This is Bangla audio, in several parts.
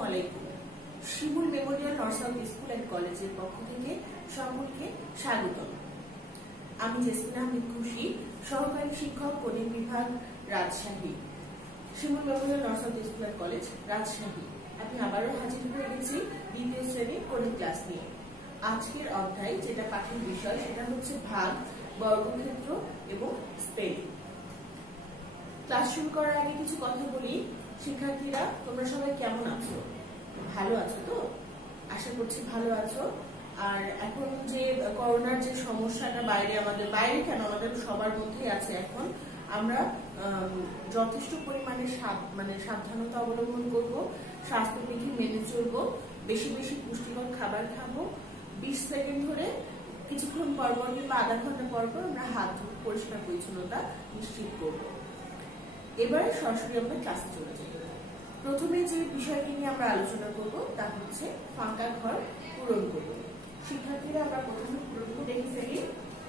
আসসালামু আলাইকুম। শিমুল মেমোরিয়াল নার্সারি স্কুল এন্ড কলেজের পক্ষ থেকে সকলকে স্বাগতম। আমি জেসমিনা আহমেদ খুশি, সহকারী শিক্ষক গণিত বিভাগ, Rajshahi. Shimul memorial nursery school and college, Rajshahi. আমি আবারও হাজির হয়ে গেছি দ্বিতীয় শ্রেণীর গণিত ক্লাস নিয়ে। আজকের অধ্যায় যেটা পাঠের বিষয় সেটা হচ্ছে ভাগ, বর্গক্ষেত্র এবং স্পেলিং। ক্লাস শুরু করার আগে কিছু কথা বলি। শিক্ষার্থীরা, তোমরা সবাই কেমন আছো? ভালো আছো তো? আশা করছি ভালো আছো। আর এখন যে করোনার যে সমস্যাটা বাইরে কেন আমাদের সবার মধ্যেই আছে, এখন আমরা যথেষ্ট পরিমাণে সাবধানতা অবলম্বন করব, স্বাস্থ্যবিধি মেনে চলবো, বেশি বেশি পুষ্টিকর খাবার খাবো। 20 সেকেন্ড ধরে কিছুক্ষণ পর পর কিংবা আধা ঘন্টা পর পর আমরা হাত ধুয়ে পরিষ্কার পরিচ্ছন্নতা নিশ্চিত করবো। এবারে সরাসরি আমরা ক্লাসে চলে যাই। প্রথমে যে বিষয়টি নিয়ে আমরা আলোচনা করব তা হচ্ছে ফাঁকা ঘর পূরণ করব। শিক্ষার্থীরা, আমরা প্রথমে পূরণ দেখে ফেলি।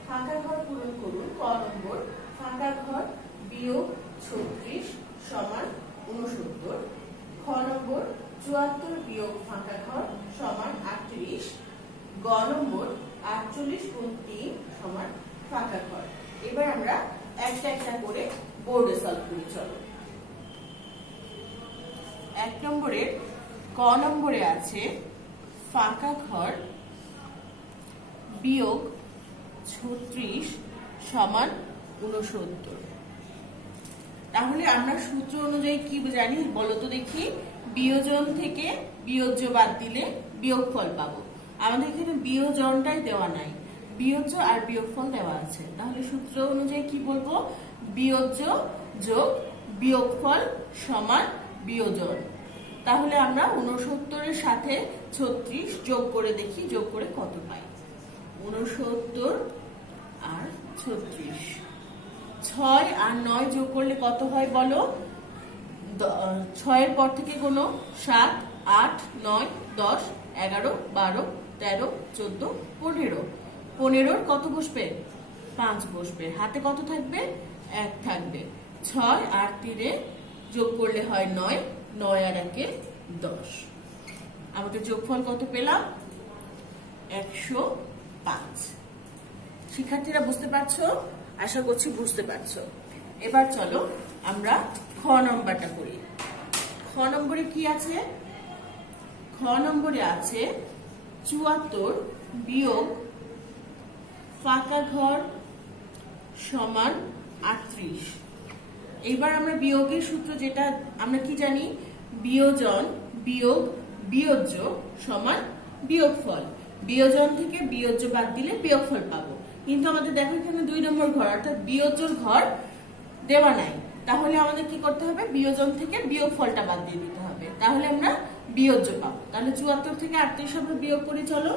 ফাঁকা ঘর পূরণ করুন। ক নম্বর, ফাঁকা ঘর বিয়োগ 36 সমান 69। খ নম্বর, 74 বিয়োগ ফাঁকা ঘর সমান 38। গ নম্বর, 48 গুণ 3 সমান ফাঁকা ঘর। এবার আমরা একটা একটা করে বোর্ডে সলভ করি। চলো, 1 নম্বরের ক নম্বরে আছে ফাঁকা ঘর বিয়োগ 36 সমান 69। তাহলে আমরা সূত্র অনুযায়ী কি জানি বলো তো দেখি? বিয়োজন থেকে বিয়োজ্য বাদ দিলে বিয়োগফল পাবো। আমাদের এখানে বিয়োজনটাই দেওয়া নাই, বিয়োজ্য আর বিয়োগফল দেওয়া আছে। তাহলে সূত্র অনুযায়ী কি বলবো? বিয়োজ্য যোগ বিয়োগফল সমান বিয়োজন। তাহলে আমরা 69 সাথে 36 যোগ করে দেখি, যোগ করে কত পাই। 69 আর 36, 6 আর 9 যোগ করলে কত হয় বলো? 6 এর পর থেকে কোনো 7, 8, 9, 10, 11, 12, 13, 14, 15। 15 কত বসবে? 5 বসবে। হাতে কত থাকবে? 1 থাকবে। 6 আর 3 যোগ করলে হয় 9, 9 আর 1 10। আমাদের যোগফল কত পেলাম? 105। শিক্ষার্থীরা বুঝতে পারছো? আশা করছি বুঝতে পারছো। এবার চলো আমরা খ নম্বরটা করি। খ নম্বরে কি আছে? খ নম্বরে আছে 74 বিয়োগ ফাঁকা ঘর সমান 38। এইবার আমরা বিয়োগের সূত্র, যেটা আমরা কি জানি, বিয়োজন বিয়োগ বিয়োজ্য সমান বিয়োগফল। বিয়োজন থেকে বিয়োজ্য বাদ দিলে বিয়োগফল পাবো। কিন্তু আমাদের দেখো এখানে 2 নম্বর ঘর, অর্থাৎ বিয়োজ্যর ঘর দেওয়া নাই। তাহলে আমাদের কি করতে হবে? বিয়োজন থেকে বিয়োগফলটা বাদ দিয়ে দিতে হবে। তাহলে আমরা বিয়োজ্য পাবো। তাহলে 74 থেকে 38 আমরা বিয়োগ করি। চলো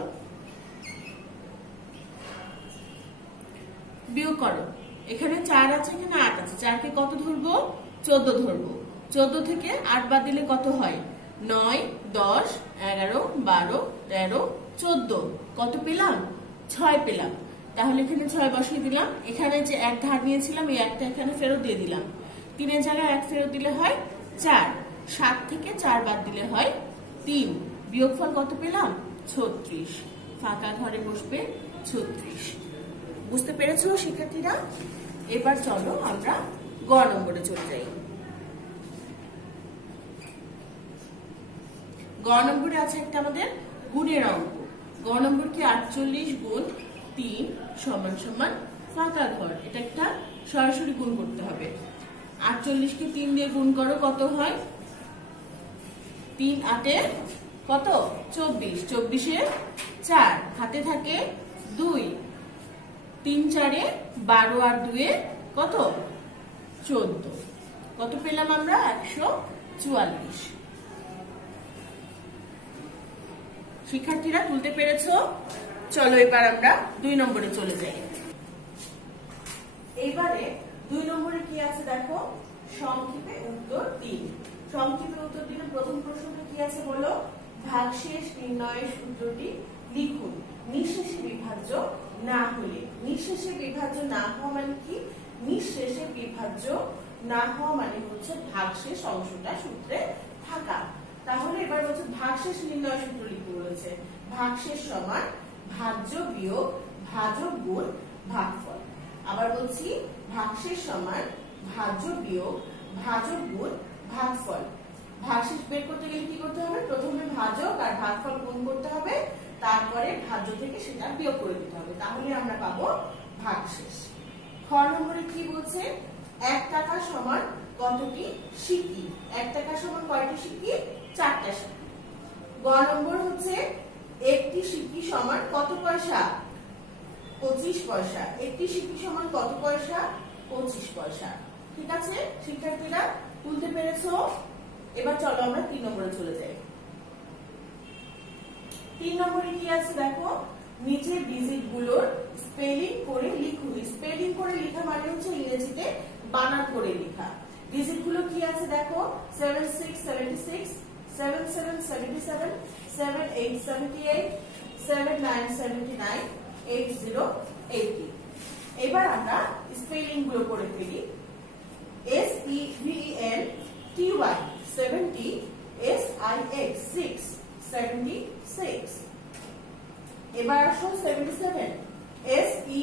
বিয়োগ করো। এখানে 4 আছে, এখানে 8 আছে। 4 কে কত ধরবো? 14 ধরবো। 14 থেকে 8 বাদ দিলে কত হয়? 9, 10, 11, 12, 13, 14। কত পেলাম? 6 পেলাম। তাহলে এখানে 6 বসিয়ে দিলাম। এখানে যে 1 ধার নিয়েছিলাম, এই 1টা এখানে ফেরত দিয়ে দিলাম। 3 এর জায়গায় 1 ফেরত দিলে হয় 4। 7 থেকে 4 বাদ দিলে হয় 3। বিয়োগফল কত পেলাম? 36। ফাঁকা ঘরে বসবে 36। বুঝতে পেরেছো শিক্ষার্থীরা? এবার চলো আমরা গ নম্বরে চলে যাই। গ নম্বরে আছে একটা আমাদের গুণের অঙ্ক। গ নম্বর কি? 48 গুণ 3 সমান সমান ফাঁকা ঘর। এটা একটা সরাসরি গুণ করতে হবে। 48 কে 3 দিয়ে গুণ করো, কত হয়? 3 8 কত? 24। 24 এ 4 হাতে থাকে 2। 3 4 12 আর 2 কত? 14। কত পেলাম আমরা? 144। শিক্ষার্থীরা তুলতে পেরেছো? চলো এবার আমরা 2 নম্বরে চলে যাই। এবারে 2 নম্বরে কি আছে দেখো? সংক্ষেপে উত্তর 3। সংক্ষেপে উত্তর 3 এর প্রথম প্রশ্নটা কি আছে বলো? ভাগশেষ নির্ণয়ের সূত্রটি লিখুন নিঃশেষে বিভাজ্য না হলে। নিঃশেষে বিভাজ্য না হওয়া মানে কি? নিঃশেষে বিভাজ্য না হওয়া মানে হচ্ছে ভাগশেষ অংশটা সূত্রে থাকা। তাহলে এবার হচ্ছে ভাগশেষ নির্ণয় সূত্র লিখতে বলেছে। ভাগশেষ সমান ভাজ্য বিয়োগ ভাজক গুণ ভাগফল। আবার বলছি, ভাগশেষ সমান ভাজ্য বিয়োগ ভাজক গুণ ভাগফল। ভাগশেষ বের করতে গেলে কি করতে হবে? প্রথমে ভাজক আর ভাগফল গুণ করতে হবে, তারপরে ভাজ্য থেকে সেটা বিয়োগ করে দিতে হবে, তাহলে আমরা পাবো ভাগশেষ। খ নম্বরে কি বলছে? 1 টাকা সমান কতটি সিক্কি? 1 টাকা সমান কয়টি সিক্কি? 4টা সিক্কি। গ নম্বর হচ্ছে একটি সিক্কি সমান কত পয়সা? 25 পয়সা। একটি সিক্কি সমান কত পয়সা? 25 পয়সা। ঠিক আছে শিক্ষার্থীরা, তুলতে পেরেছো? এবার চলো আমরা 3 নম্বরে চলে যাই। 3 নম্বরে কি আছে দেখো, নিচের ডিজিট গুলোর স্পেলিং করে লিখুন। স্পেলিং করে লেখা মানে হচ্ছে ইংরেজিতে বানান করে লেখা। ডিজিট গুলো কি আছে দেখো, 76 76, 77 77, 78 78, 79 79, 80 80। এবার আমরা স্পেলিং গুলো করে ফেলি। SEVENTY 70, SIX 6 76। এবার আসো 77, SEVENTY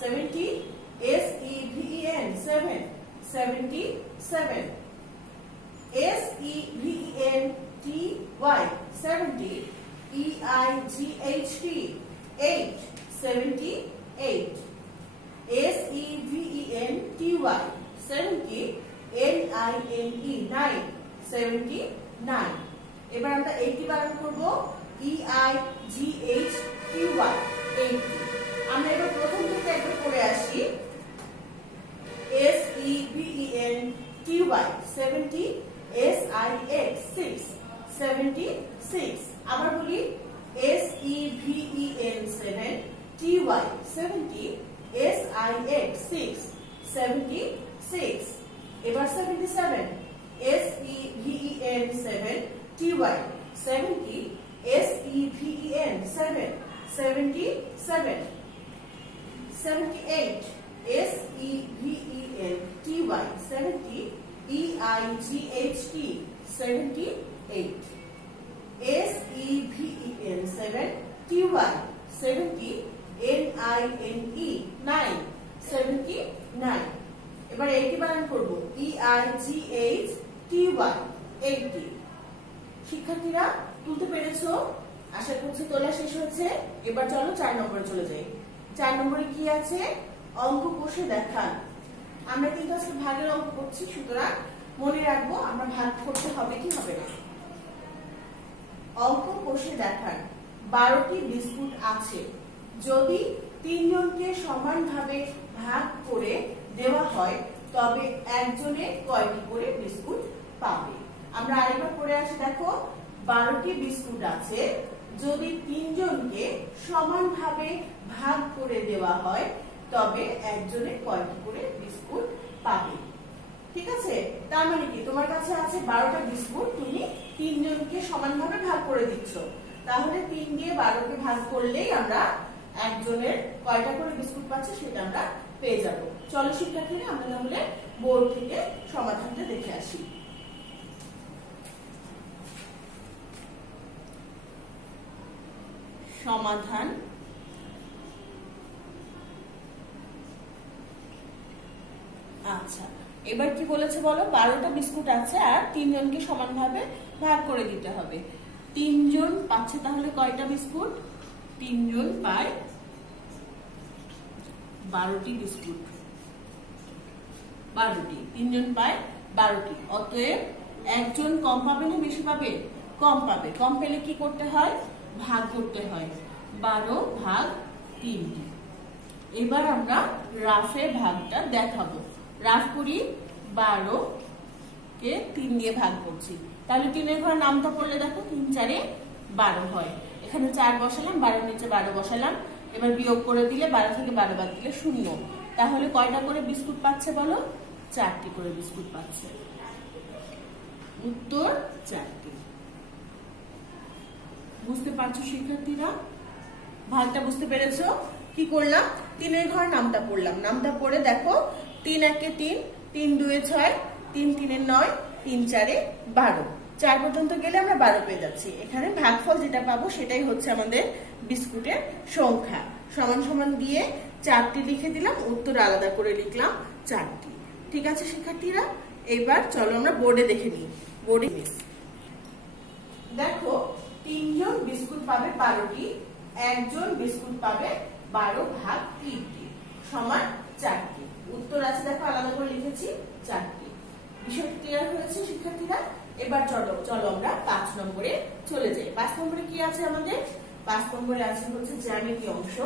70, SEVEN 7 77, SEVENTY 70, EIGHT 8 78, SEVENTY 70, NINE 9 79। এবার আমরা 80 বানান করব, EIGHTY 80। আমরা এবার প্রথম থেকে একবার পড়ে আসি। SEVENTY 70, SIX 6 76। আবার বলি, SEVEN 7, TY 70, SIX 6 76। এবার 77, SEVEN 7, TY 70, SEVEN 7 77। 78, SEVEN TY 70, EIGHT 78, SEVEN 7 TY 70, NINE 9 79। এবার 80 বানান করব, EIGHTY 80। শিক্ষার্থীরা তুলতে পেরেছো? আশা করছি তোলা শেষ হচ্ছে। এবার চলো 4 নম্বরে চলে যাই। 4 নম্বরে কি আছে? অঙ্ক কষে দেখান। আমরা কিন্তু আজকে ভাগের অঙ্ক করছি, সুতরাং মনে রাখবো আমরা ভাগ করতে হবে কি হবে না। অঙ্ক কষে দেখান। 12টি বিস্কুট আছে, যদি 3 জনকে সমানভাবে ভাগ করে দেওয়া হয় তবে একজনে কয়টি করে বিস্কুট পাবে? আমরা আরেকবার পড়ে আসি দেখো, 12টি বিস্কুট আছে, যদি 3 জনকে সমানভাবে ভাগ করে দেওয়া হয় তবে একজনে কয়টি করে বিস্কুট পাবে। ঠিক আছে, তার মানে কি তোমার কাছে আছে 12টা বিস্কুট, তুমি 3 জনকে সমানভাবে ভাগ করে দিচ্ছ, তাহলে 3 দিয়ে 12কে ভাগ করলেই আমরা একজনের কয়টা করে বিস্কুট পাচ্ছে সেটা আমরা পেয়ে যাব। চলো শিক্ষার্থীরা আমরা তাহলে বোর্ড থেকে সমাধানটা দেখে আসি। সমাধান। আচ্ছা, এবার কি বলেছে বলো, 12টা বিস্কুট আছে আর 3 জনকে সমানভাবে ভাগ করে দিতে হবে। 3 জন পাচ্ছে তাহলে কয়টা বিস্কুট? 3 জন পায় 12টি বিস্কুট। 12টি, 3 জন পায় 12টি। অতএব একজন কম পাবে না বেশি পাবে? কম পাবে। কম পেলে কি করতে হয়? ভাগ করতে হয়। 12 ভাগ 3টি। এবার আমরা রাফে ভাগটা দেখাবো। রাফ করি, 12কে 3 দিয়ে ভাগ করছি, তাহলে 3-এর ঘরে নামটা পড়লে দেখো 3 4 12 হয়। এখানে 4 বসালাম, 12 নিচে 12 বসালাম। এবার বিয়োগ করে দিলে 12 থেকে 12 বাদ দিলে 0। তাহলে কয়টা করে বিস্কুট পাচ্ছে বলো? 4টি করে বিস্কুট পাচ্ছে। উত্তর 4টি। বুঝতে পারছো শিক্ষার্থীরা? ভাগটা বুঝতে পেরেছো? কি করলাম? 3-এর ঘরে নামটা পড়লাম। নামটা পড়ে দেখো, 3 1 3, 3 2 6, 3 3 9, 3 4 12। 4 পর্যন্ত গেলে আমরা 12 পেয়ে যাচ্ছি। এখানে ভাগফল যেটা পাবো সেটাই হচ্ছে আমাদের বিস্কুটের সংখ্যা। সমান সমান দিয়ে 4টি লিখে দিলাম, উত্তর আলাদা করে লিখলাম 4টি। ঠিক আছে শিক্ষার্থীরা, এবার চলো আমরা বোর্ডে দেখে নিই। বোর্ডে দেখো 3 জন বিস্কুট পাবে 12টি, 1 জন বিস্কুট পাবে 12 ভাগ 3টি সমান 4টি। উত্তর আছে দেখো আলাদা করে লিখেছি 4টি। বিষয় ক্লিয়ার হয়েছে শিক্ষার্থীরা? এবার চলো আমরা 5 নম্বরে চলে যাই। 5 নম্বরে কি আছে আমাদের? 5 নম্বরে আছে হচ্ছে জ্যামিতি অংশ,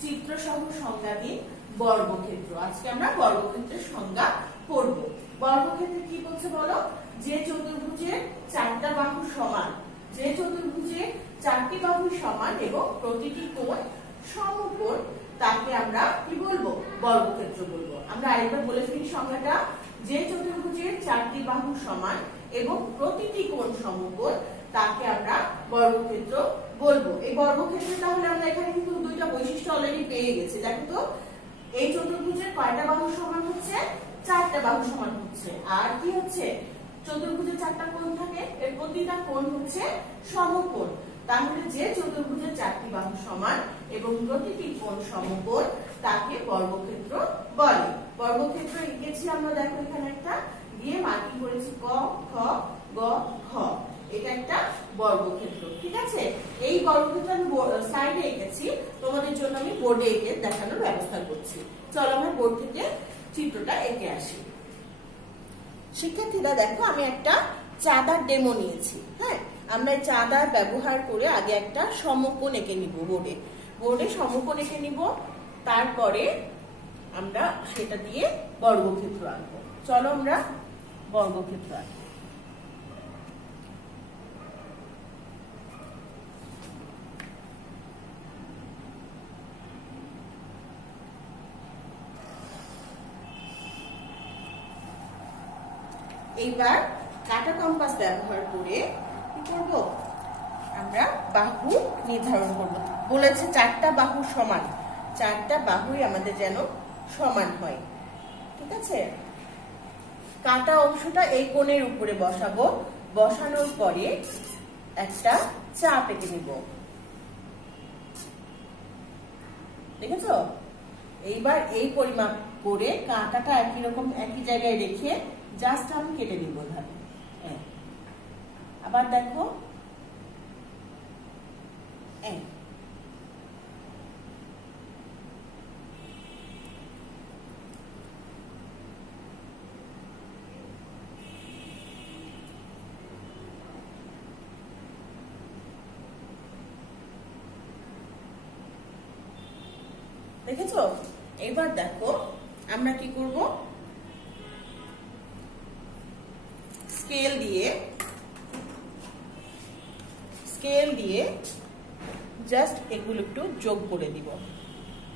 চিত্র সহ সংজ্ঞা দিন বর্গক্ষেত্র। আজকে আমরা বর্গক্ষেত্রের সংজ্ঞা পড়ব। বর্গক্ষেত্রে কি বলছে বলো? যে চতুর্ভুজের 4টা বাহু সমান, যে চতুর্ভুজের 4টি বাহু সমান এবং প্রতিটি কোণ সমকোণ, তাকে আমরা কি বলবো? বর্গক্ষেত্র বলবো। আমরা আরেকবার বলে ফেলি সংজ্ঞাটা। যে চতুর্ভুজের 4টি বাহু সমান এবং প্রতিটি কোণ সমকোণ, তাকে আমরা বর্গক্ষেত্র বলবো। এই বর্গক্ষেত্রে তাহলে আমরা এখানে কিন্তু দুইটা বৈশিষ্ট্য অলরেডি পেয়ে গেছি। দেখো তো, এই চতুর্ভুজের কয়টা বাহু সমান হচ্ছে? 4টা বাহু সমান হচ্ছে। আর কি হচ্ছে? চতুর্ভুজের 4টা কোণ থাকে, এর প্রতিটা কোণ হচ্ছে সমকোণ। তাহলে যে চতুর্ভুজের 4টি বাহু সমান এবং প্রতিটি কোণ সমকোণ, তাকে বর্গক্ষেত্র বলে। বর্গক্ষেত্র এঁকেছি আমরা, দেখো এখানে একটা দিয়ে মার্কিং করেছি ক, খ, গ, ঘ। এটা একটা বর্গক্ষেত্র। ঠিক আছে, এই বর্গক্ষেত্র আমি সাইডে এঁকেছি, তোমাদের জন্য আমি বোর্ডে এঁকে দেখানোর ব্যবস্থা করছি। চলো আমরা বোর্ড থেকে চিত্রটা এঁকে আসি। শিক্ষার্থীরা দেখো, আমি একটা চাঁদার ডেমো নিয়েছি। হ্যাঁ, আমরা চাঁদা ব্যবহার করে আগে একটা সমকোণ এঁকে নিব। বোর্ডে সমকোণ এঁকে নিব, তারপরে আমরা সেটা দিয়ে বর্গক্ষেত্র আঁকবো। চলো আমরা বর্গক্ষেত্র আঁকবো। এইবার কাটা কম্পাস ব্যবহার করে কি করব? আমরা বাহু নির্ধারণ করব। বলেছে 4টা বাহু সমান, 4টা বাহুই আমাদের যেন সমান হয়। ঠিক আছে, কাটা অংশটা এই কোণের উপরে বসাবো। বসানোর পরে একটা চাপ এঁকে নিব। দেখেছো? এইবার এই পরিমাপ করে কাঁটাটা একই রকম একই জায়গায় রেখে জাস্ট আমি কেটে নিব। আবার দেখো, দেখেছো? এবার দেখো আমরা কি করব? স্কেল দিয়ে জাস্ট এগুলো একটু যোগ করে দিব।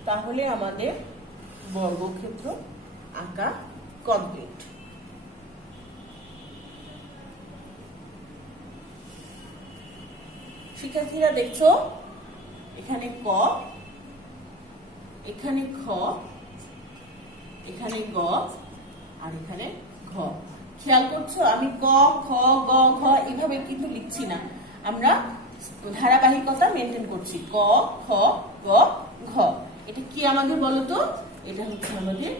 তাহলে আমাদের বর্গক্ষেত্র আঁকা কমপ্লিট। শিক্ষার্থীরা দেখছো, এখানে ক, এখানে খ, এখানে গ, আর এখানে ঘ। খেয়াল করছো, আমি ক, খ, গ, ঘ এভাবে কিন্তু লিখছি না, আমরা ধারাবাহিকতা মেনটেন করছি। ক, খ, গ, ঘ। এটা কি আমাদের বলতো? এটা হচ্ছে আমাদের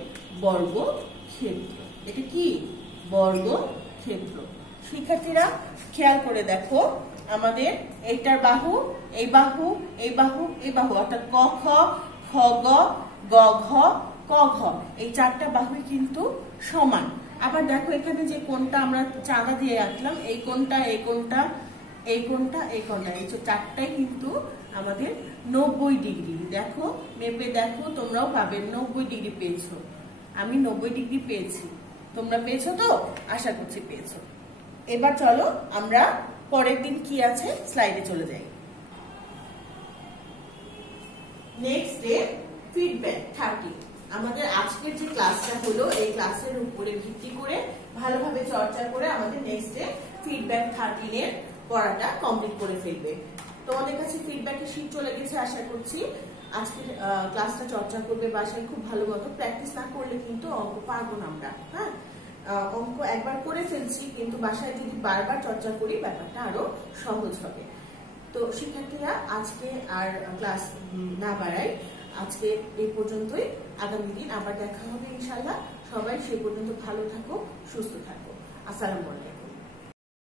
বর্গক্ষেত্র। এটা কি? বর্গক্ষেত্র। শিক্ষার্থীরা খেয়াল করে দেখো, আমাদের এইটার বাহু, এই বাহু, এই বাহু, এই বাহু, অর্থাৎ ক, খ, খ, গ, গ, ঘ, ক, ঘ, এই 4টা বাহু কিন্তু সমান। আবার দেখো, এখানে যে কোণটা আমরা চাঁদা দিয়ে আঁকলাম, এই কোণটা, এই কোণটা, এই কোণটা, এই কোণটা, এই 4টাই কিন্তু আমাদের 90 ডিগ্রি। দেখো, মেপে দেখো, তোমরাও পাবে 90 ডিগ্রি পেয়েছো। আমি 90 ডিগ্রি পেয়েছি, তোমরা পেয়েছো তো? আশা করছি পেয়েছো। এবার চলো আমরা পরের দিন কি আছে স্লাইডে চলে যাই। Next day feedback 30। আমাদের আজকের যে ক্লাসটা হলো, এই ক্লাসের উপরে ভিত্তি করে ভালোভাবে চর্চা করে আমাদের নেক্সট ডে ফিডব্যাক 13 এর পড়াটা কমপ্লিট করে ফেলবে। তোমাদের কাছে ফিডব্যাকের শীট চলে গেছে আশা করছি। আজকের ক্লাসটা চর্চা করবে বাসায় খুব ভালো মতো। প্র্যাকটিস না করলে কিন্তু অঙ্ক পারবো না আমরা। হ্যাঁ, অঙ্ক একবার করে ফেলছি, কিন্তু বাসায় যদি বারবার চর্চা করি ব্যাপারটা আরো সহজ হবে। তো শিক্ষার্থীরা, আজকে আর ক্লাস না বাড়াই, আজকে এই পর্যন্তই। আগামী দিন আবার দেখা হবে ইনশাআল্লাহ। সবাই সে পর্যন্ত ভালো থাকো, সুস্থ থাকো। আসসালামু আলাইকুম।